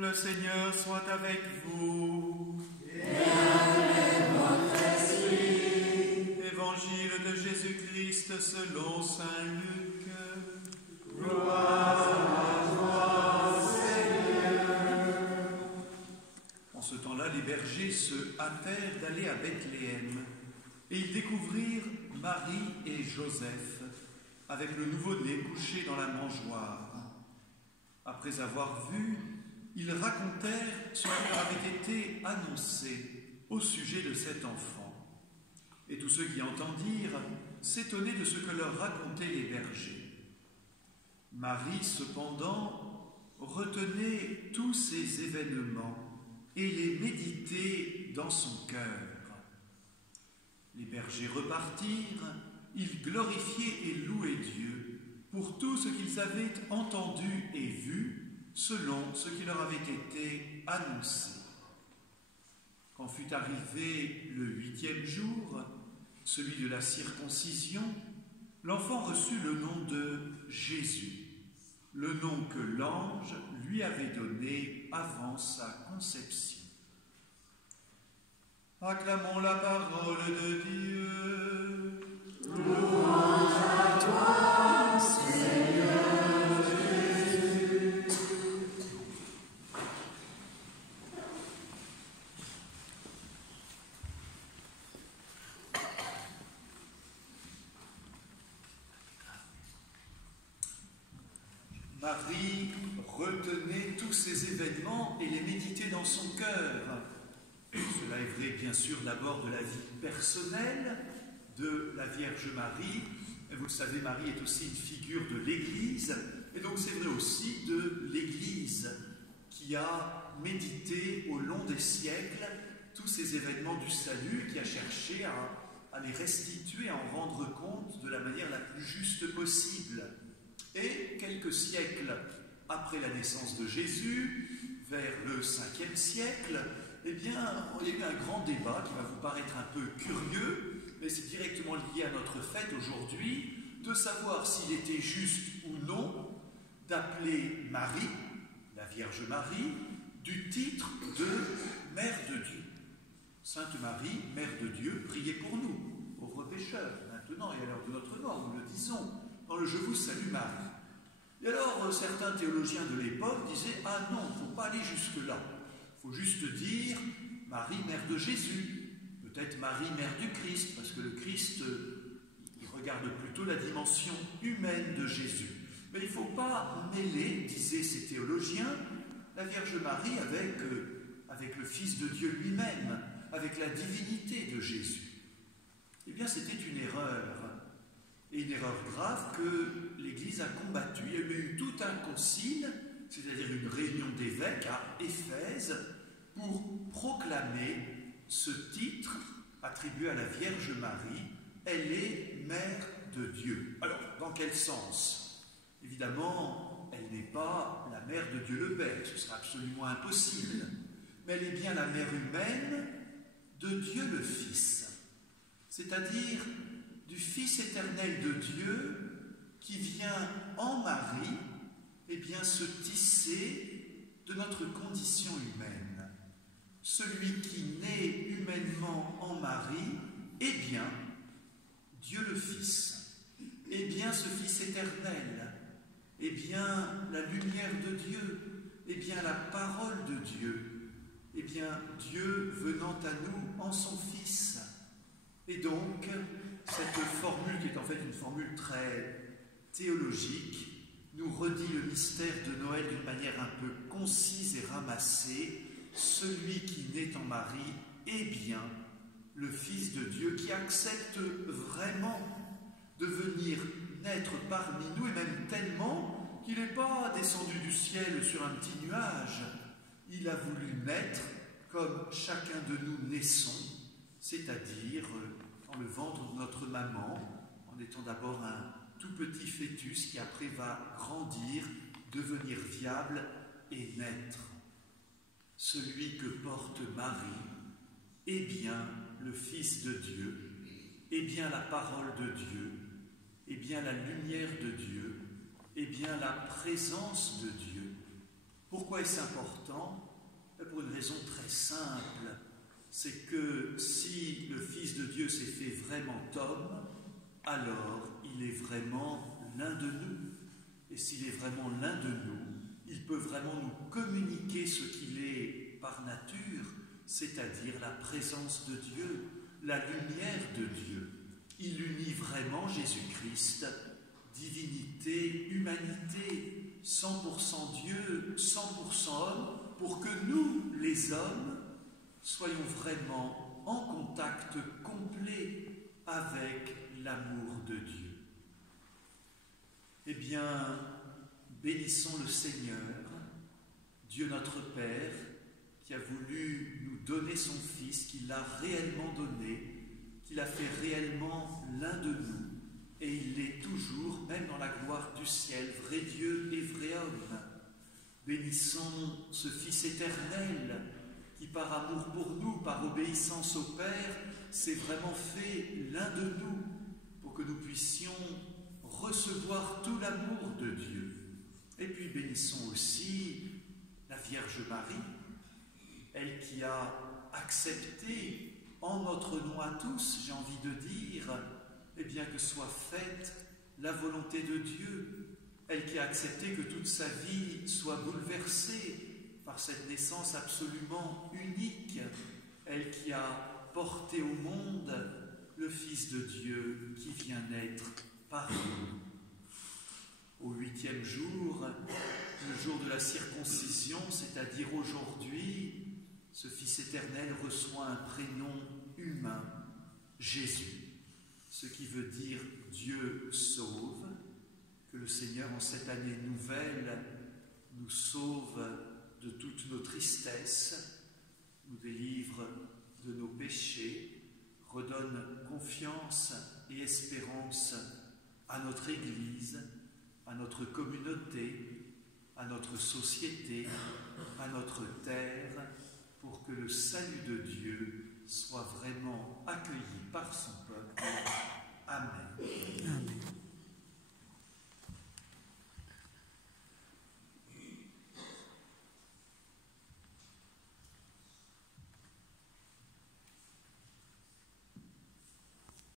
Le Seigneur soit avec vous. Et avec votre esprit. Évangile de Jésus-Christ selon saint Luc. Gloire à toi, Seigneur. En ce temps-là, les bergers se hâtèrent d'aller à Bethléem, et ils découvrirent Marie et Joseph avec le nouveau-né couché dans la mangeoire. Après avoir vu, ils racontèrent ce qui leur avait été annoncé au sujet de cet enfant. Et tous ceux qui entendirent s'étonnaient de ce que leur racontaient les bergers. Marie, cependant, retenait tous ces événements et les méditait dans son cœur. Les bergers repartirent, ils glorifiaient et louaient Dieu pour tout ce qu'ils avaient entendu et vu, selon ce qui leur avait été annoncé. Quand fut arrivé le 8e jour, celui de la circoncision, l'enfant reçut le nom de Jésus, le nom que l'ange lui avait donné avant sa conception. Acclamons la parole de Dieu. Louange à toi, Seigneur Jésus. Marie retenait tous ces événements et les méditait dans son cœur. Cela est vrai, bien sûr, d'abord de la vie personnelle de la Vierge Marie. Et vous le savez, Marie est aussi une figure de l'Église. Et donc c'est vrai aussi de l'Église qui a médité au long des siècles tous ces événements du salut, qui a cherché à les restituer, à en rendre compte de la manière la plus juste possible. Et quelques siècles après la naissance de Jésus, vers le 5e siècle, eh bien, il y a eu un grand débat qui va vous paraître un peu curieux, mais c'est directement lié à notre fête aujourd'hui, de savoir s'il était juste ou non d'appeler Marie, la Vierge Marie, du titre de Mère de Dieu. Sainte Marie, Mère de Dieu, priez pour nous, pauvres pécheurs, maintenant et à l'heure de notre mort, nous le disons, dans le Je vous salue Marie. Et alors, certains théologiens de l'époque disaient « Ah non, il ne faut pas aller jusque-là. Il faut juste dire Marie, Mère de Jésus, peut-être Marie, Mère du Christ, parce que le Christ, il regarde plutôt la dimension humaine de Jésus. Mais il ne faut pas mêler, disaient ces théologiens, la Vierge Marie avec le Fils de Dieu lui-même, avec la divinité de Jésus. » Eh bien, c'était une erreur. Et une erreur grave que l'Église a combattue. Il y a eu tout un concile, c'est-à-dire une réunion d'évêques à Éphèse, pour proclamer ce titre attribué à la Vierge Marie. Elle est Mère de Dieu. Alors, dans quel sens? Évidemment, elle n'est pas la Mère de Dieu le Père, ce serait absolument impossible. Mais elle est bien la Mère humaine de Dieu le Fils, c'est-à-dire du Fils éternel de Dieu qui vient en Marie, eh bien, se tisser de notre condition humaine. Celui qui naît humainement en Marie est bien Dieu le Fils, est bien ce Fils éternel, est bien la lumière de Dieu, est bien la parole de Dieu, est bien Dieu venant à nous en son Fils. Et donc, cette formule, qui est en fait une formule très théologique, nous redit le mystère de Noël d'une manière un peu concise et ramassée. Celui qui naît en Marie est bien le Fils de Dieu qui accepte vraiment de venir naître parmi nous, et même tellement qu'il n'est pas descendu du ciel sur un petit nuage. Il a voulu naître comme chacun de nous naissons, c'est-à-dire dans le ventre de notre maman, en étant d'abord un tout petit fœtus qui après va grandir, devenir viable et naître. Celui que porte Marie est bien le Fils de Dieu, est bien la parole de Dieu, est bien la lumière de Dieu, est bien la présence de Dieu. Pourquoi est-ce important? Pour une raison très simple, c'est que si le Fils de Dieu s'est fait vraiment homme, alors il est vraiment l'un de nous. Et s'il est vraiment l'un de nous, il peut vraiment nous communiquer ce qu'il est par nature, c'est-à-dire la présence de Dieu, la lumière de Dieu. Il unit vraiment Jésus-Christ, divinité, humanité, 100% Dieu, 100% homme, pour que nous, les hommes, soyons vraiment en contact complet avec l'amour de Dieu. Eh bien, bénissons le Seigneur, Dieu notre Père, qui a voulu nous donner son Fils, qui l'a réellement donné, qui l'a fait réellement l'un de nous, et il l'est toujours, même dans la gloire du ciel, vrai Dieu et vrai homme. Bénissons ce Fils éternel, qui par amour pour nous, par obéissance au Père, s'est vraiment fait l'un de nous, pour que nous puissions recevoir tout l'amour de Dieu. Et puis bénissons aussi la Vierge Marie, elle qui a accepté en notre nom à tous, j'ai envie de dire, eh bien que soit faite la volonté de Dieu, elle qui a accepté que toute sa vie soit bouleversée par cette naissance absolument unique, elle qui a porté au monde le Fils de Dieu qui vient naître par nous. Au 8e jour, le jour de la circoncision, c'est-à-dire aujourd'hui, ce Fils éternel reçoit un prénom humain, Jésus, ce qui veut dire Dieu sauve, que le Seigneur en cette année nouvelle nous sauve de toutes nos tristesses, nous délivre de nos péchés, redonne confiance et espérance à notre Église, à notre communauté, à notre société, à notre terre, pour que le salut de Dieu soit vraiment accueilli par son peuple. Amen.